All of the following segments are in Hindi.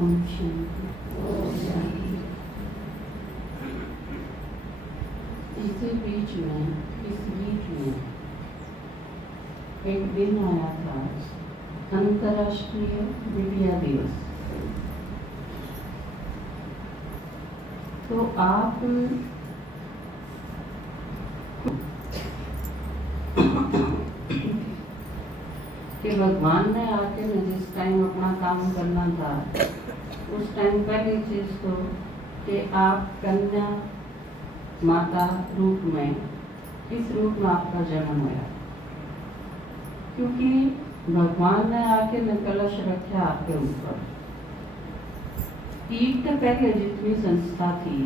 ओम शांति। इसी बीच में इस गीत में एक दिन आया था, अंतर्राष्ट्रीय विद्या दिवस। तो आप कि भगवान ने आके न जिस टाइम अपना काम करना था, उस टाइम पहली चीज तो कि आप कन्या माता रूप में, इस रूप में आपका जन्म हुआ, क्योंकि भगवान ने आके न कलश रखा आपके ऊपर। ईद के पहले जितनी संस्था थी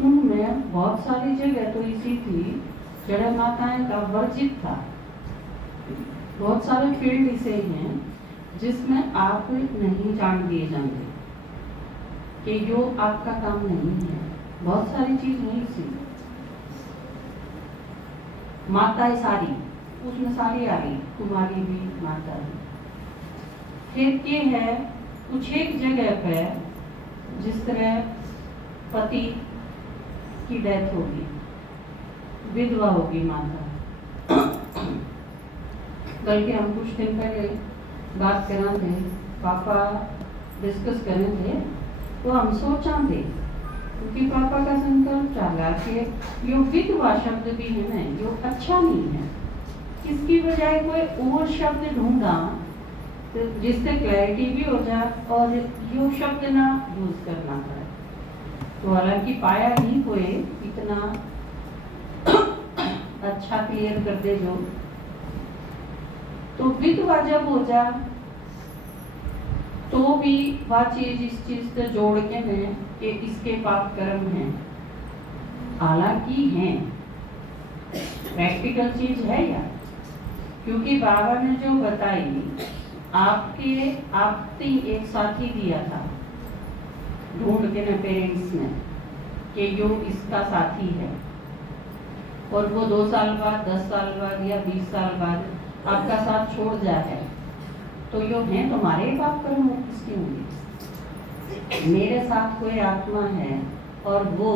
उनमें बहुत सारी जगह तो इसी थी, जड़ माताएं का वर्जित था। बहुत सारे फील्ड ऐसे हैं जिसमें आप नहीं जान दिए जाएंगे कि यो आपका काम नहीं है। बहुत सारी चीज नहीं सी, माताएं सारी, उसमें सारी आ गई, तुम्हारी भी माता है। फिर ये है कुछ एक जगह पे, जिस तरह पति की डेथ होगी, विधवा होगी माता। बल्कि हम कुछ दिन पहले बात कर रहे थे, पापा डिस्कस कर रहे थे, तो हम सोचा थे, क्योंकि पापा का संकल्प चला कि यो विधवा शब्द भी है ना, यो अच्छा नहीं है। इसकी बजाय कोई और शब्द ढूंढा तो जिससे क्लैरिटी भी हो जाए और यो शब्द ना यूज करना पड़े। तो हालांकि पाया नहीं कोई इतना अच्छा क्लियर कर दे जो। तो विधवा जब हो जा तो भी वह चीज इस चीज से जोड़ के मैं कि इसके पाप कर्म हैं, हालांकि हैं, प्रैक्टिकल चीज है यार। क्योंकि बाबा ने जो बताई, आपने एक साथी दिया था ढूंढ के ना पेरेंट्स ने कि यो इसका साथी है, और वो 2 साल बाद, 10 साल बाद या 20 साल बाद आपका साथ छोड़ जाए, तो यो है तुम्हारे पाप कर्म किसके होंगे। मेरे साथ कोई आत्मा है और वो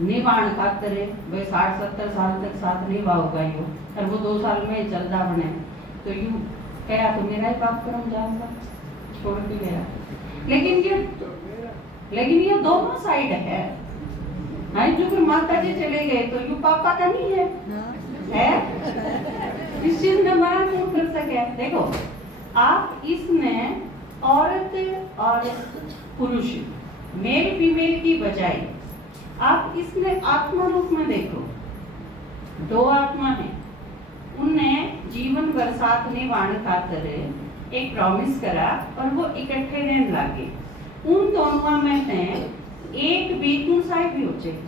निवाण खातर भाई 60-70 साल तक साथ नहीं होगा यो, और वो 2 साल में चलता बने, तो यूं कहा तो मेरा ही पाप कर्म जाऊंगा, छोड़ के गया। लेकिन ये दोनों साइड है। जो फिर माता जी चले गए तो यू पापा का नहीं है? इस चीज में मना क्यों कर सके? देखो, आप इसमें औरत और पुरुष, मेल फीमेल की बजाय आप इसमें आत्मा रूप में देखो। 2 आत्मा है, उनने जीवन भर साथ निभाने खातिर एक प्रॉमिस करा और वो इकट्ठे रहने लगे। उन दोनों में से एक बीच साइड भी हो जाए,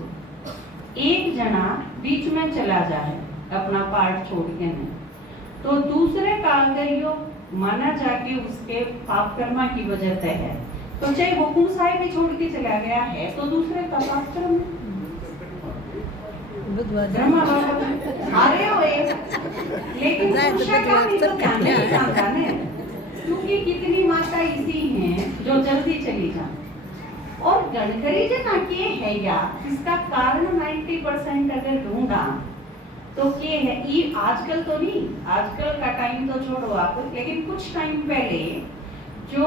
एक जना बीच में चला जाए अपना पार्ट छोड़ के नहीं, तो दूसरे का अगर यो माना जाके उसके पाप कर्मा की वजह से है, तो चाहे वो कुम साहिब भी छोड़ के चला गया है तो दूसरे का पाप कर्म हारे हुए। लेकिन क्योंकि कितनी माता इसी हैं जो जल्दी चली जाए, और गणकरी जना के है या इसका कारण 90% अगर ढूंढा तो ये है। ये आजकल तो नहीं, आजकल का टाइम तो छोड़ो आप, लेकिन कुछ टाइम पहले जो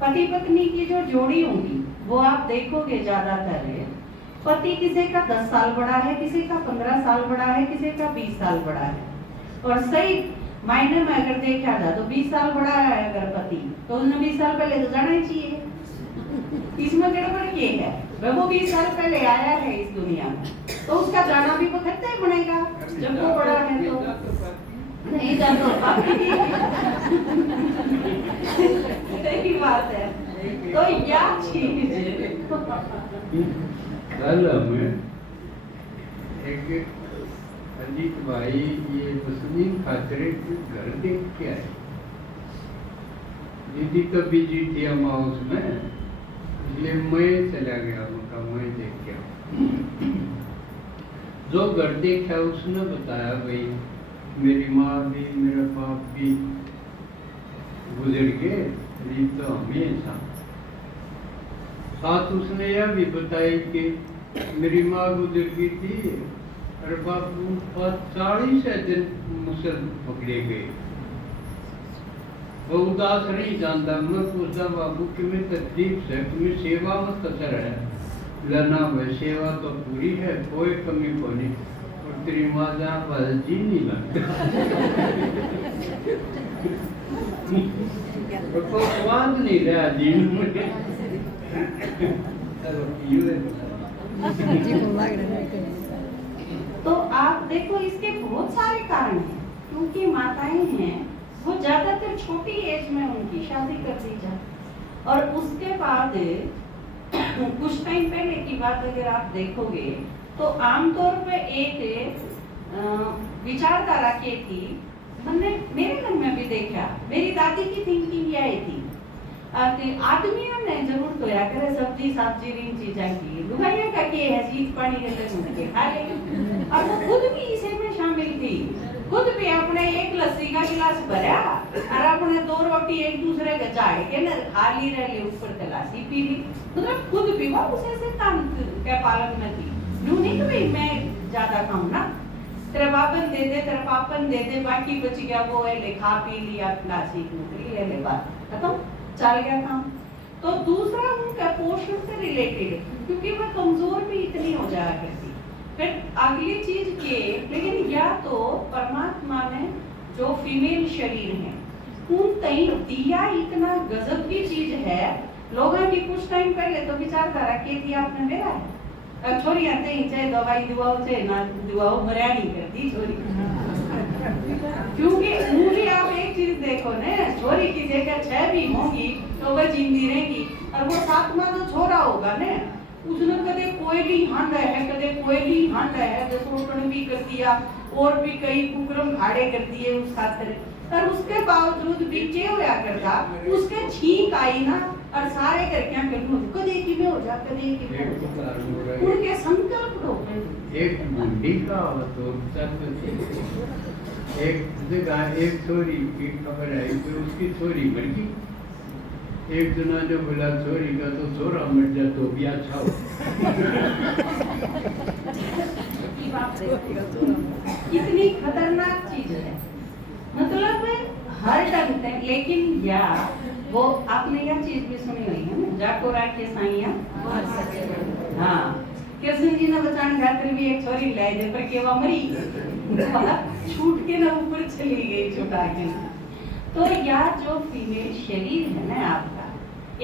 पति पत्नी की जो जोड़ी होंगी वो आप देखोगे ज्यादातर पति किसी का 10 साल बड़ा है, किसी का 15 साल बड़ा है, किसी का 20 साल बड़ा है। और सही मायने में अगर देखा जाए तो 20 साल बड़ा है अगर पति, तो उसने 20 साल पहले तो जाना ही चाहिए। इसमें गड़बड़ ये है, वो 20 साल पहले आया है इस दुनिया में, तो उसका जाना भी बखत ही बनेगा। जब वो बड़ा है तो नहीं जाना, सही बात है। तो क्या चीज कल हमें एक अजीत भाई ये मुस्लिम खातरे घर देख के आए। दीदी तो बिजी थी हम हाउस में, इसलिए मैं चला गया, उनका मैं देख के जो घर देखा उसने बताया भाई मेरी माँ भी मेरा बाप भी गुजर गए, रीत तो हमेशा साथ उसने यह भी बताई कि मेरी माँ गुजर गई थी और बापू 40 दिन मुसल पकड़े गए। वो उदास नहीं जानता। मैं पूछता बाबू कि मैं तकलीफ से तुम्हें सेवा में कसर है लना भाई सेवा तो पूरी है कोई कमी को नहीं और तेरी माँ जहाँ पर जी नहीं लगता तो स्वाद नहीं रहा जीन में। तो आप देखो इसके बहुत सारे कारण हैं क्योंकि माताएं हैं वो ज्यादातर छोटी एज में उनकी शादी कर दी जाए और उसके बाद कुछ टाइम पहले की बात अगर आप देखोगे तो आमतौर पे एक विचारधारा की थी। मैंने मेरे घर में भी देखा मेरी दादी की थिंकिंग यही थी कि आदमियों ने जरूर तो या करे सब्जी सब्जी इन चीजें की लुगाइया का के है चीज पानी के अंदर के खा ले और वो खुद भी इसे में शामिल थी। खुद भी अपने एक लस्सी का गिलास भरा और अपने 2 रोटी एक दूसरे के चाड़ के न खा ली रहे ऊपर गलासी पी ली। मतलब खुद भी वो उसे से काम के पालन में थी। यूं नहीं कि भाई मैं ज्यादा खाऊं ना तेरा पापन दे दे तेरा पापन दे दे बाकी बच गया वो है ले खा पी लिया गलासी नौकरी ले ले बात खत्म चल गया काम। तो दूसरा उनका पोषण से रिलेटेड क्योंकि वह कमजोर भी इतनी हो जाया करती। फिर अगली चीज के लेकिन या तो परमात्मा ने जो फीमेल शरीर है उन तई दिया इतना गजब की चीज है। लोगों की कुछ टाइम पहले तो विचारधारा के थी आपने मेरा छोरी आते ही चाहे दवाई दुआओ चाहे ना दुआओ मरिया नहीं करती छोरी क्योंकि मूवी आप एक चीज देखो ना छोरी की जगह 6 भी होंगी तो वह जिंदी रहेगी और वो 7वां जो छोरा होगा ना उसने कदे कोयली हांडा है कदे कोयली हांडा है जसोटन भी कर दिया और भी कई कुकरम खाड़े कर दिए उस खातिर पर उसके बावजूद भी क्या होया करता उसके छींक आई ना और सारे करके फिल्म कदे की में हो जा कदे की में हो जा उनके संकल्प लो एक मुंडी का तो एक जगह एक छोरी की खबर आई कि उसकी छोरी मर गई। एक जना जो बोला छोरी का तो छोरा मर जा तो भी अच्छा हो। कितनी खतरनाक चीज है मतलब हर ढंग से लेकिन या वो आपने यह चीज भी सुनी हुई है ना जाको राखे साइया हाँ कृष्ण जी ने बचाने खातिर भी एक छोरी लाई दे पर केवा मरी छूट के ना ऊपर चली गई छुटा के। तो यार जो फीमेल शरीर है ना आपका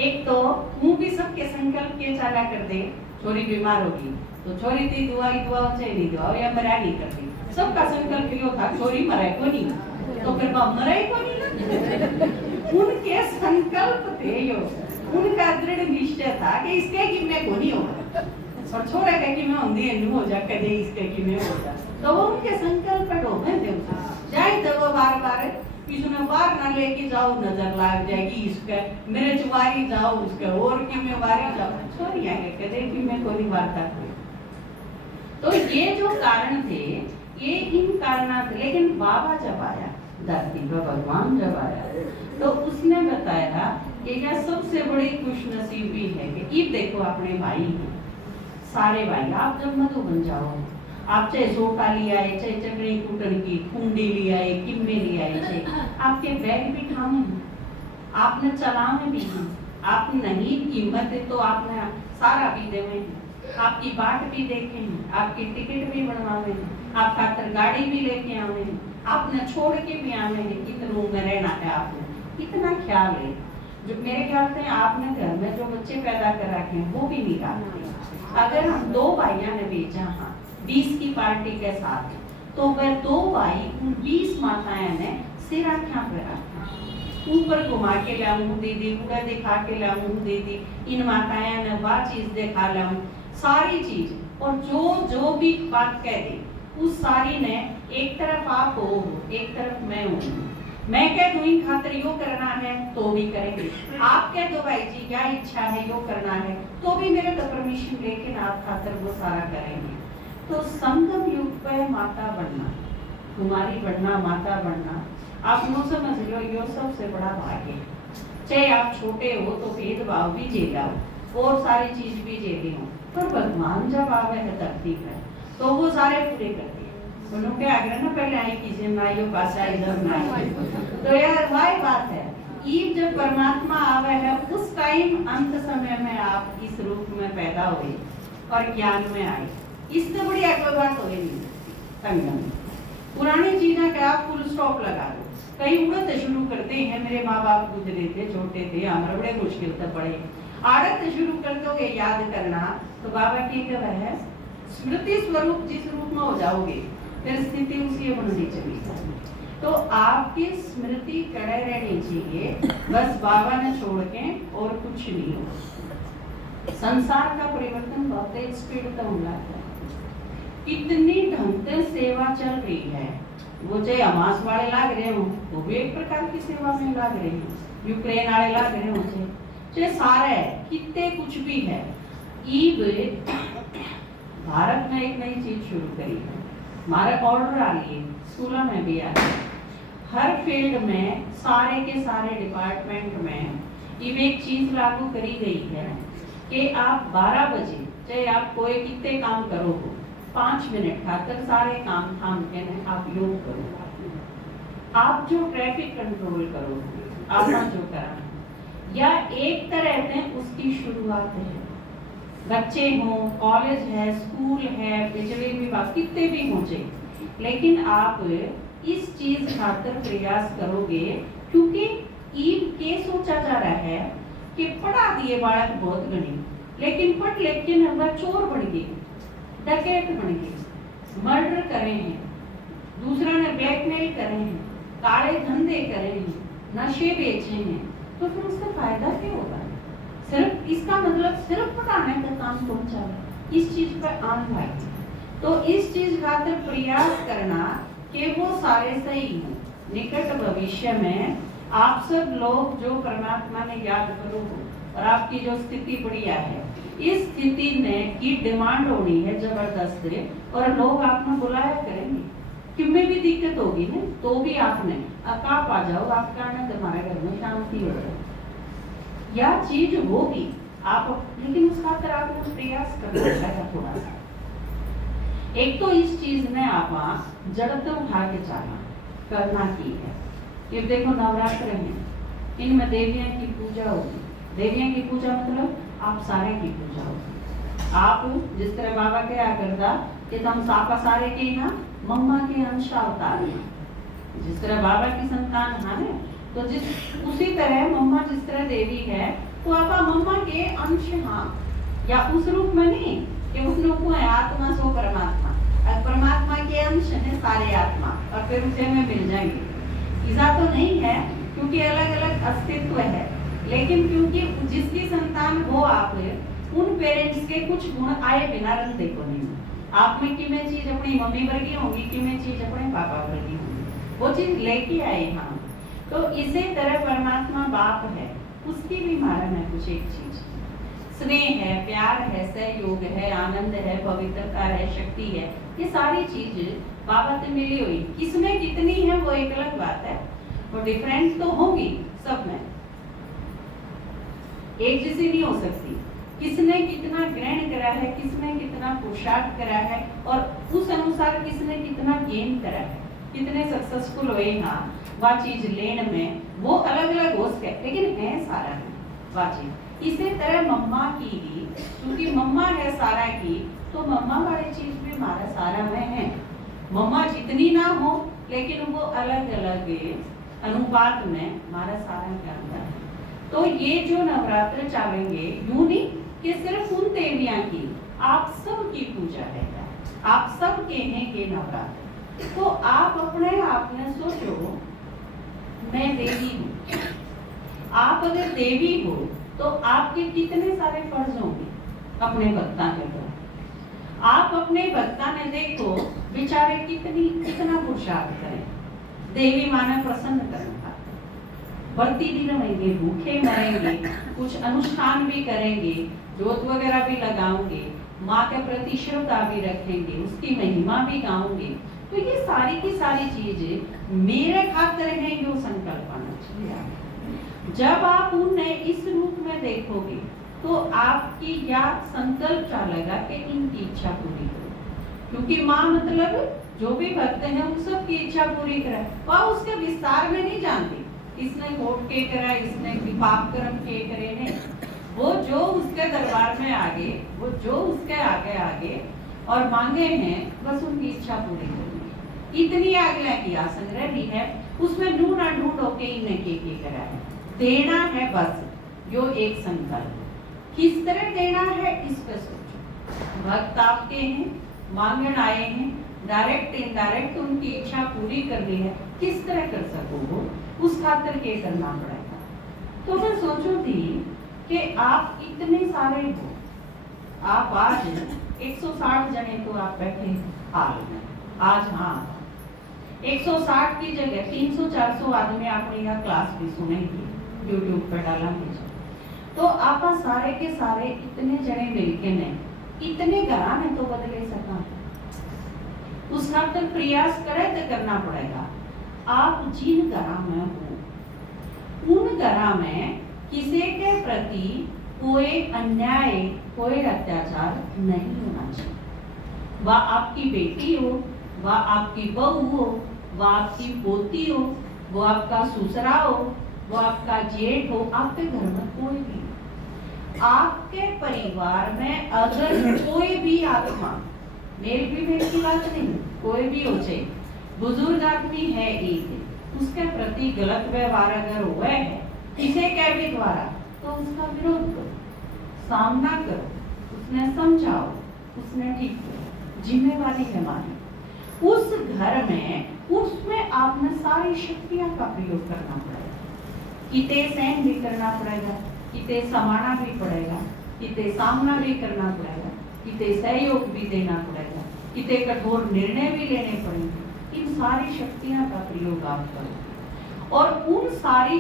एक तो मुंह भी सबके संकल्प के चाला कर दे छोरी बीमार होगी तो छोरी दी दुआई दुआओ चाहे नहीं दुआओ या मरा नहीं करती सबका संकल्प यो था छोरी मराए को नहीं तो फिर मराए को नहीं ना उनके संकल्प थे यो उनका दृढ़ निश्चय था कि इसके कि मैं को नहीं होगा और छोरा का कि मैं होंदी है हो जा कदे इसके कि मैं होगा तो वो उनके संकल्प पे हो गए जाए तो वो बार-बार इसने बार ना लेके जाओ नजर लग जाएगी इसके मेरे चुवारी जाओ उसके और के मैं वारी जाओ छोरी आगे कदे कि मैं कोई वार्ता तो ये जो कारण थे ये इन कारणात लेकिन बाबा जब आया धरती पर भगवान जब आया तो उसने बताया कि यह सबसे बड़ी खुशनसीबी है कि ये देखो अपने भाई हैं सारे भाई आप जब मधु बन जाओ आप चाहे सोटा ले आए चाहे चकड़ी कुटन की कुंडी ले आए किम्मे ले आए चाहे आपके बैग भी ठामे आपने चलावे भी हैं आप नहीं कीमत है तो आपने सारा भी देवे हैं आपकी बाट भी देखे हैं आपकी टिकट भी बनवावे हैं आप खातर गाड़ी भी लेके आवे हैं आपने छोड़ के भी आवे हैं कितने रूम में रहना है आपने इतना ख्याल है जो मेरे ख्याल से आपने घर में जो बच्चे पैदा कर रखे हैं वो भी निकालते हैं। अगर हम 2 भाइयों ने भेजा हाँ 20 की पार्टी के साथ तो वह 2 भाई उन 20 माताएं ने सिर आँखा पे रखा ऊपर घुमा के लाऊं दीदी पूरा दिखा के लाऊं दीदी इन माताएं ने वह चीज दिखा लाऊं सारी चीज और जो जो भी बात कह दे उस सारी ने एक तरफ आप हो एक तरफ मैं हूँ मैं कह दूं इन खातिर यो करना है तो भी करेंगे आप कह दो भाई जी क्या इच्छा है यो करना है तो भी मेरे तो परमिशन लेके ना आप खातिर वो सारा करेंगे। तो संगम युग पे माता बनना कुमारी बनना माता बनना आप नो समझ लो यो सबसे बड़ा भाग्य चाहे आप छोटे हो तो भेदभाव भी झेलाओ और सारी चीज भी झेली हो, पर भगवान जब आवे है धरती पर तो वो सारे पूरे करते हैं। उन्होंने क्या आगे ना पहले आई किसी नाइयो पासा इधर नाई, तो यार वही बात है। ईब जब परमात्मा आवे है उस टाइम अंत समय में आप इस रूप में पैदा हुए और ज्ञान में आए, इससे बढ़िया कोई बात हो ही नहीं संगम। पुरानी चीजें क्या आप फुल स्टॉप लगा दो, कई उड़त शुरू करते हैं। मेरे माँ बाप गुजरे थे, छोटे थे, हमारे बड़े मुश्किल से पढ़े, आड़त शुरू कर दोगे याद करना तो बाबा की क्या है स्मृति स्वरूप जिस रूप में हो जाओगे फिर स्थिति उसी बननी चाहिए। तो आपकी स्मृति कड़े रहनी चाहिए, बस बाबा ने छोड़ के और कुछ नहीं हो। संसार का परिवर्तन बहुत तेज स्पीड से हो रहा है, कितनी ढंग से सेवा चल रही है। वो चाहे हमास वाले लाग रहे हो वो भी एक प्रकार की सेवा में लाग रहे हैं, यूक्रेन वाले लाग रहे हो चाहे सारे कितने कुछ भी है। ईब भारत में एक नई चीज शुरू करी है, हमारे ऑर्डर आ रही है, स्कूलों में भी आ रही है, हर फील्ड में सारे के सारे डिपार्टमेंट में ईब एक चीज लागू करी गई है कि आप 12 बजे चाहे आप कोई कितने काम करो, 5 मिनट खातर सारे काम थाम के आप योग करो। आप जो ट्रैफिक कंट्रोल करो, आप जो करा या एक तरह से उसकी शुरुआत है। बच्चे हो, कॉलेज है, स्कूल है, बिजली विभाग कितने भी पहुंचे, लेकिन आप इस चीज खातर प्रयास करोगे क्योंकि ईब के सोचा जा रहा है कि पढ़ा दिए बालक बहुत गणी, लेकिन पढ़ लेकिन हम चोर बन गए, डकैत बन गए, मर्डर करे हैं, दूसरा ने ब्लैकमेल करे हैं, काले धंधे करे हैं, नशे बेचे हैं, तो फिर उसका फायदा क्या होगा? सिर्फ इसका मतलब सिर्फ पढ़ाने का काम पहुंचा है, इस चीज पर आन भाई। तो इस चीज खातिर प्रयास करना कि वो सारे सही हो। निकट भविष्य में आप सब लोग जो परमात्मा ने याद करो और आपकी जो स्थिति बढ़िया है, इस स्थिति में की डिमांड होनी है जबरदस्त, और लोग आपने बुलाया करेंगे। कितने भी दिक्कत होगी ना तो भी आपने आप आ जाओ, आपका आनंद हमारे घर में शांति हो जाए, या चीज होगी आप, लेकिन उस खातर आपको प्रयास करना है थोड़ा सा। एक तो इस चीज में आप जड़ता उठा के जाना करना की है। ये देखो नवरात्र है, इनमें देवियां की पूजा होगी। देवियां की पूजा मतलब आप सारे की पूजा होगी। आप जिस तरह बाबा क्या करता कि तुम सापा सारे के यहाँ मम्मा के अंश अवतार हैं, जिस तरह बाबा की संतान है तो जिस उसी तरह मम्मा जिस तरह देवी है तो आप मम्मा के अंश हाँ, या उस रूप में नहीं कि उस रूप में आत्मा सो परमात्मा, परमात्मा के अंश है सारे आत्मा, और फिर उसे में मिल जाएंगे। ऐसा तो नहीं है क्योंकि अलग अलग अस्तित्व है, लेकिन क्योंकि जिसकी संतान हो आप, उन पेरेंट्स के कुछ गुण आए बिना रंग देखो नहीं। आप में कि मैं चीज अपनी मम्मी वर्गी होगी, कि मैं चीज अपने पापा वर्गी होगी, वो चीज लेके आए हम। तो इसी तरह परमात्मा बाप है, उसकी भी मारन है कुछ एक चीज, स्नेह है, प्यार है, सहयोग है, आनंद है, पवित्रता है, शक्ति है, ये सारी चीज बाबा से मिली हुई। किसमें कितनी है वो एक अलग बात है, वो डिफरेंस तो होगी सब में, एक जैसी नहीं हो सकती। किसने कितना ग्रहण करा है, किसने कितना पुरुषार्थ करा है, और उस अनुसार किसने कितना गेन करा है, कितने सक्सेसफुल हुए हाँ वह चीज लेने में, वो अलग अलग हो सके, लेकिन है सारा है वह चीज। इसी तरह मम्मा की भी, क्योंकि मम्मा है सारा की, तो मम्मा वाली चीज भी हमारा सारा में है। मम्मा जितनी ना हो लेकिन वो अलग अलग अनुपात में हमारा सारा के अंदर है। तो ये जो नवरात्र चलेंगे यूं नहीं कि सिर्फ उन देवियां की, आप सब की पूजा है, आप सब के हैं ये नवरात्र। तो आप अपने आप में सोचो मैं देवी हूँ। आप अगर देवी हो तो आपके कितने सारे फर्ज होंगे अपने भक्ता के प्रति। आप अपने भक्ता ने देखो बेचारे कितना पुरुषार्थ करें देवी माँ ने प्रसन्न करना, बढ़ती भी रहेंगे, भूखे मरेंगे, कुछ अनुष्ठान भी करेंगे, जोत वगैरह भी लगाओगे, माँ के प्रति श्रद्धा भी रखेंगे, उसकी महिमा भी गाओगे। तो ये सारी की सारी चीजें मेरे खातिर है, यो संकल्प आना चाहिए। जब आप उन्हें इस रूप में देखोगे तो आपकी यह संकल्प चलेगा कि इनकी इच्छा पूरी करो, क्योंकि माँ मतलब जो भी भक्त हैं उन सब की इच्छा पूरी करे। वह उसके विस्तार में नहीं जानती, इसने वोट के करा, इसने पाप कर्म के करे नहीं। वो जो उसके दरबार में आगे, वो जो उसके आगे आगे और मांगे हैं, बस उनकी इच्छा पूरी करनी। इतनी आज्ञा किया संग्रह भी है, उसमें ढूंढा ढूंढो के इन्हें के करा है, देना है बस। जो एक संकल्प किस तरह देना है इस पर सोचो। भक्त आपके हैं, मांगण आए हैं, डायरेक्ट इनडायरेक्ट उनकी इच्छा पूरी करनी है, किस तरह कर सको उस खातिर के करना पड़ेगा। तो मैं सोचू थी कि आप इतने सारे हो, आप आज 160 जने तो आप बैठे हाल में आज, हाँ 160 की जगह 300-400 आदमी आपने यह क्लास भी सुनेंगे, यूट्यूब पर डाला मुझे। तो आप सारे के सारे इतने जने मिलके ने इतने घरा में तो बदले सका, उस खातिर प्रयास करे तो करना पड़ेगा। आप जिन घरा में हो उन घरा में किसी के प्रति कोई अन्याय, कोई अत्याचार नहीं होना चाहिए। वह आपकी बेटी हो, वह आपकी बहू हो, वह आपकी पोती हो, वो आपका ससुरा हो, वो आपका जेठ हो, आपके घर में कोई भी, आपके परिवार में अगर कोई भी आत्मा, मेल फीमेल की बात नहीं, कोई भी हो चाहे बुजुर्ग आदमी है एक, उसके प्रति गलत व्यवहार अगर हुआ है किसी के भी द्वारा, तो उसका विरोध करो, सामना करो, उसने समझाओ, उसने ठीक करो, जिम्मेवारी है हमारी। उस घर में उसमें आपने सारी शक्तियां का प्रयोग करना पड़ेगा, किते सहन भी करना पड़ेगा, किते समाना भी पड़ेगा, किते सामना भी करना पड़ेगा, किते सहयोग भी देना पड़ेगा, किते कठोर निर्णय भी लेने पड़ेंगे। इन सारी शक्तियां का प्रयोग आप करो और उन सारी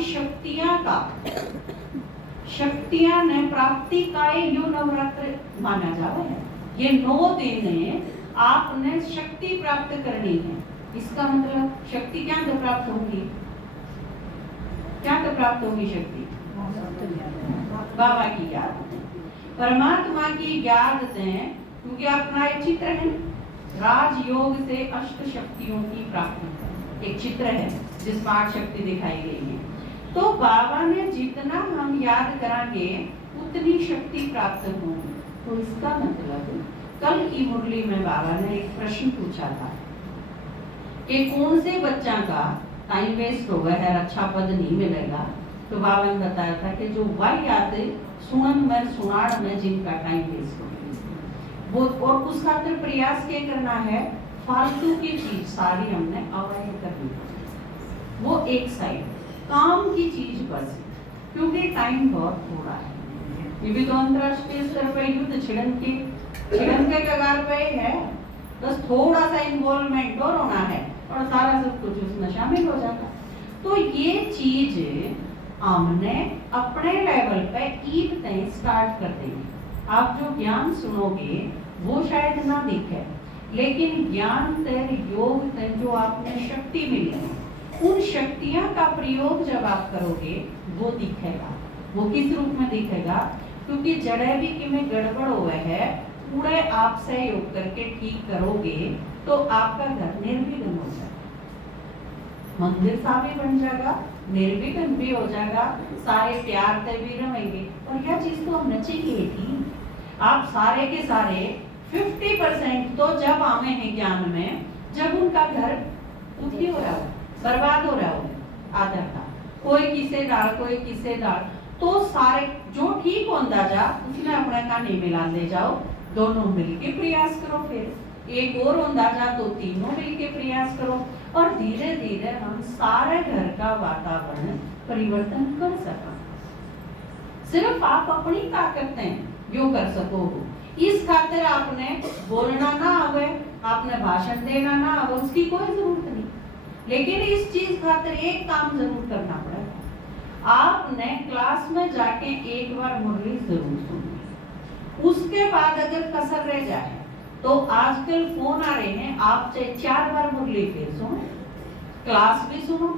शक्तियां ने प्राप्ति का यो नवरात्र माना जाता है। ये 9 दिन आपने शक्ति प्राप्त करनी है। इसका मतलब शक्ति क्या तो प्राप्त होगी, क्या तो प्राप्त होगी शक्ति? बाबा की याद, परमात्मा की याद दें, क्योंकि अपना एक चित्र है, राजयोग से अष्ट शक्तियों की प्राप्ति, एक चित्र है जिसमें 8 शक्ति दिखाई गई है। तो बाबा ने जितना हम याद करांगे उतनी शक्ति प्राप्त होगी। तो इसका मतलब कल की मुरली में बाबा ने एक प्रश्न पूछा था कि कौन से बच्चा का टाइम वेस्ट हो गया है, अच्छा पद नहीं मिलेगा। तो बाबा ने बताया था कि जो वह याद सुनन में सुनाड़ में जिनका टाइम वेस्ट हो गया वो, और उस खातिर प्रयास क्या करना है, फालतू की चीज सारी हमने अवॉइड करनी है। वो एक साइड काम की चीज बस, क्योंकि टाइम बहुत थोड़ा है। ये भी तो अंतरराष्ट्रीय स्तर पर युद्ध छिड़न के कगार पे है, बस थोड़ा सा इन्वॉल्वमेंट और होना है और सारा सब कुछ उसमें शामिल हो जाता। तो ये चीज हमने अपने लेवल पे ईद तय स्टार्ट कर देंगे। आप जो ज्ञान सुनोगे वो शायद ना दिखे, लेकिन ज्ञान तय योग तय जो आपने शक्ति मिली है, उन शक्तियां का प्रयोग जब आप करोगे वो दिखेगा। वो किस रूप में दिखेगा? क्योंकि जड़े भी कि में गड़बड़ हुआ है, पूरे आप सहयोग करके ठीक करोगे तो आपका घर निर्विघ्न हो जाएगा, मंदिर सा भी बन जाएगा, निर्विघ्न भी हो जाएगा, सारे प्यार से भी रहेंगे। और यह चीज तो हमने चाहिए थी। आप सारे के सारे 50% तो जब आवे हैं ज्ञान में, जब उनका घर दुखी हो रहा हो, बर्बाद हो रहा हो आदर का, कोई किसे डाल कोई किसे डाल, तो सारे जो ठीक होता जा उसमें अपने का नहीं मिला ले जाओ, दोनों मिलके प्रयास करो, फिर एक और होता जा तो तीनों मिलके प्रयास करो, और धीरे धीरे हम सारे घर का वातावरण परिवर्तन कर सका। सिर्फ आप अपनी ताकत ने जो कर सको हो। इस खातिर आपने बोलना ना आवे, आपने भाषण देना ना आवे, उसकी कोई जरूरत नहीं। लेकिन इस चीज खातिर एक काम जरूर करना पड़ेगा, आपने क्लास में जाके एक बार मुरली जरूर सुननी। उसके बाद अगर कसर रह जाए तो आजकल फोन आ रहे हैं, आप चाहे 4 बार मुरली फिर सुनो, क्लास भी सुनो,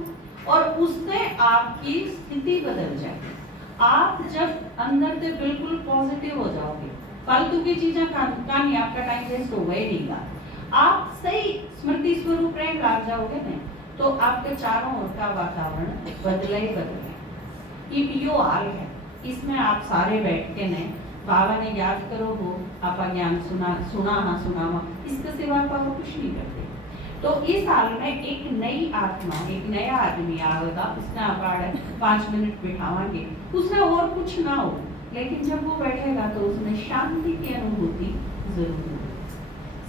और उससे आपकी स्थिति बदल जाएगी। आप जब अंदर से बिल्कुल पॉजिटिव हो जाओगे, फालतू की चीजें कहानी आपका टाइम वेस्ट होगा ही नहीं का, आप सही स्मृति स्वरूप प्रेम लाग जाओगे ना, तो आपके चारों ओर का वातावरण बदले ही बदले। यो हाल है, इसमें आप सारे बैठ के ने बाबा ने याद करो हो, आपा ज्ञान सुना हाँ सुनावा, इसके सिवा आप कुछ नहीं करते। तो इस हाल में एक नई आत्मा, एक नया आदमी आएगा, उसने आप 5 मिनट बिठावाएंगे, उसने और कुछ ना हो, लेकिन जब वो बैठेगा तो उसमें शांति की अनुभूति जरूर होगी,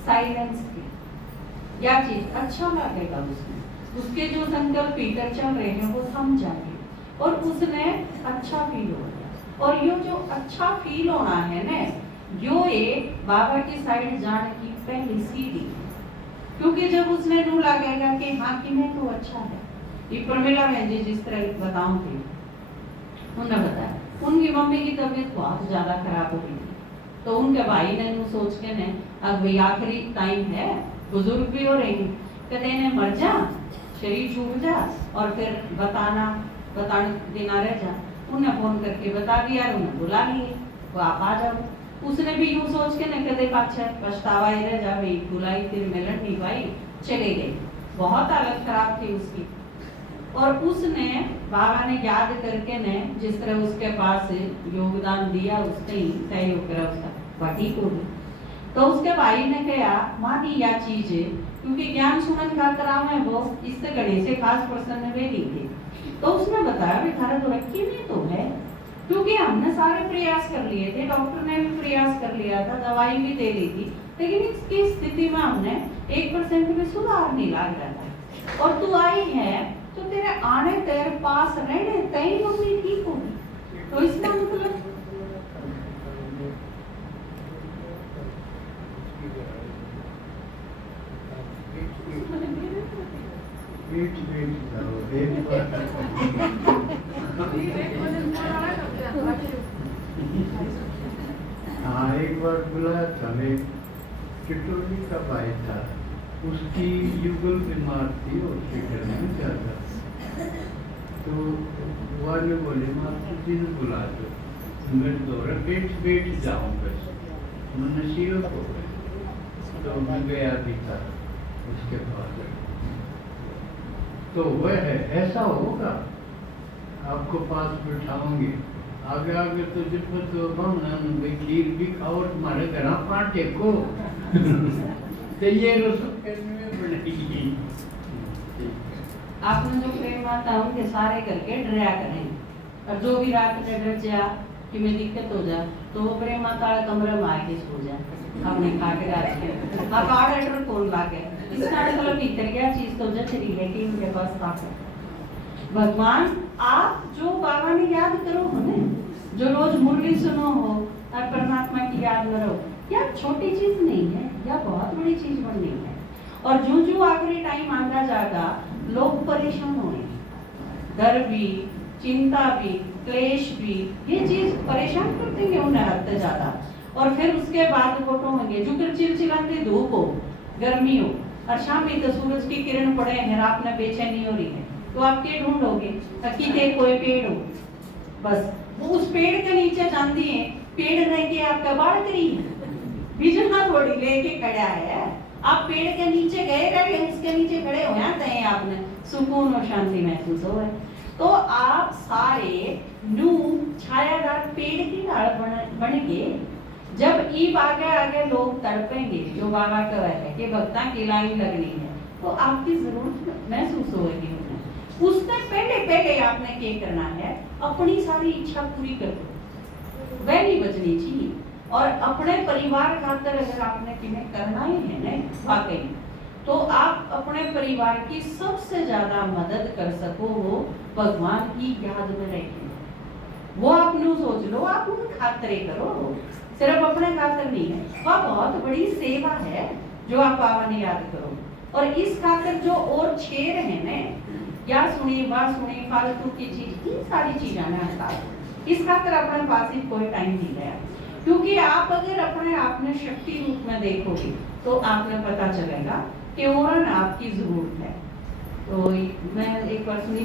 साइलेंस की, या चीज अच्छा लगेगा उसमें, उसके जो संकल्प भीतर चल रहे हैं वो थम जाएंगे और उसने अच्छा फील होगा। और यो जो अच्छा फील होना है ना, यो एक बाबा की साइड जाने की पहली सीढ़ी है। क्योंकि जब उसने नू लगेगा कि हाँ कि मैं तो अच्छा है, ये प्रमिला बहन जी जिस तरह बताऊं थी, उन्होंने बताया उनकी मम्मी की तबीयत बहुत ज्यादा खराब हो गई थी, तो उनके भाई ने नू सोच के ने अब भाई आखिरी टाइम है, बुजुर्ग भी हो रही, कहते ने मर जा, शरीर छूट जा और फिर बताना देना रह जा। उन्हें फोन करके बता दिया, उन्हें बुला लिए, वो आप आ जाओ। उसने भी यूं सोच के न कदे पाछा पछतावा ही रह जा, भाई बुलाई फिर मिलन नहीं पाई, चले गई। बहुत हालत खराब थी उसकी, और उसने बाबा ने याद करके ने जिस तरह उसके पास योगदान दिया, उसने ही सहयोग करा उसका बाकी को भी। तो उसके भाई ने कहा मानी या चीज है, क्योंकि ज्ञान सुनन का कराव है वो, इससे गणेश से खास प्रसन्न वे नहीं थे। तो उसने बताया भी थारा तो रखी नहीं तो है, क्योंकि हमने सारे प्रयास कर लिए थे, डॉक्टर ने भी प्रयास कर लिया था, दवाई भी दे दी थी, लेकिन इसकी स्थिति में हमने 1% भी सुधार नहीं लाग रहा था। और तू आई है तो तेरे आने तेरे पास रहने तई मम्मी ठीक होगी। तो इसका मतलब हाँ, एक बार बुलाया था, मैं चिटोली का भाई था, उसकी युगल बीमार थी, हॉस्पिटल में जाता, तो वाले बोले मास्टर जी ने बुला दो, मैं दौरा बैठ जाऊँ बस, मैं नसीब हो गए। तो मैं गया भी था उसके पास, तो वह है ऐसा होगा, आपको पास बिठाऊंगी, आगे आगे तो जब तो खीर भी खाओ, तुम्हारे घर पाटे को तो ये रसोई में बनेगी। आपने जो प्रेम माता उनके सारे करके डरा करें, और जो भी रात में डर जा कि मैं दिक्कत हो जा, तो वो प्रेम माता वाला कमरे में आके सो जा, अपने खाके रात के आप ऑर्डर कौन लाके इसका मतलब भीतर क्या चीज तो जच रही है कि उनके पास ताकत। भगवान आप जो बाबा ने याद करो हो ने, जो रोज मुरली सुनो हो और परमात्मा की याद करो, या छोटी चीज नहीं है, या बहुत बड़ी चीज बननी है। और जो जो आखिरी टाइम आंदा जाएगा, लोग परेशान होंगे, डर भी, चिंता भी, क्लेश भी, ये चीज परेशान कर देंगे उन्हें हद से ज्यादा। और फिर उसके बाद फोटो होंगे जो फिर चिलचिलाते धूप हो, गर्मी हो, और शाम में तो सूरज की किरण पड़े हैं, आपने बेचैनी हो रही है, तो आप क्या ढूंढोगे? कि कोई पेड़ हो, बस वो उस पेड़ के नीचे जानती है, पेड़ रह के आपका बाढ़ करी बिजना थोड़ी लेके खड़ा है, आप पेड़ के नीचे गए रहे, उसके नीचे खड़े हो जाते हैं, आपने सुकून और शांति महसूस हो। तो आप सारे नू छायादार पेड़ की डाल बनेंगे। जब ईब आगे आगे लोग तड़पेंगे, जो बाबा का है कि भक्ता की लाइन लगनी है, तो आपकी जरूरत महसूस होगी। उससे पहले आपने क्या करना है, अपनी सारी इच्छा पूरी कर दो, वह नहीं बचनी चाहिए। और अपने परिवार खातर अगर आपने किन्हें करना ही है ना वाकई, तो आप अपने परिवार की सबसे ज्यादा मदद कर सको वो भगवान की याद में रहे। वो आप न्यू सोच लो, आप उन खातरे करो, सिर्फ अपने खातर नहीं है, वह बहुत बड़ी सेवा है जो आप बाबा ने याद करो। और इस खातर जो और छेर है ना, या सुनी बात सुनी फालतू की चीज, इन सारी चीजें ना हटा, इस खातर अपने पास ही कोई टाइम नहीं गया। क्योंकि आप अगर अपने आप में शक्ति रूप में देखोगे तो आपने पता चलेगा कि और आपकी जरूरत है। तो मैं एक बार सुनी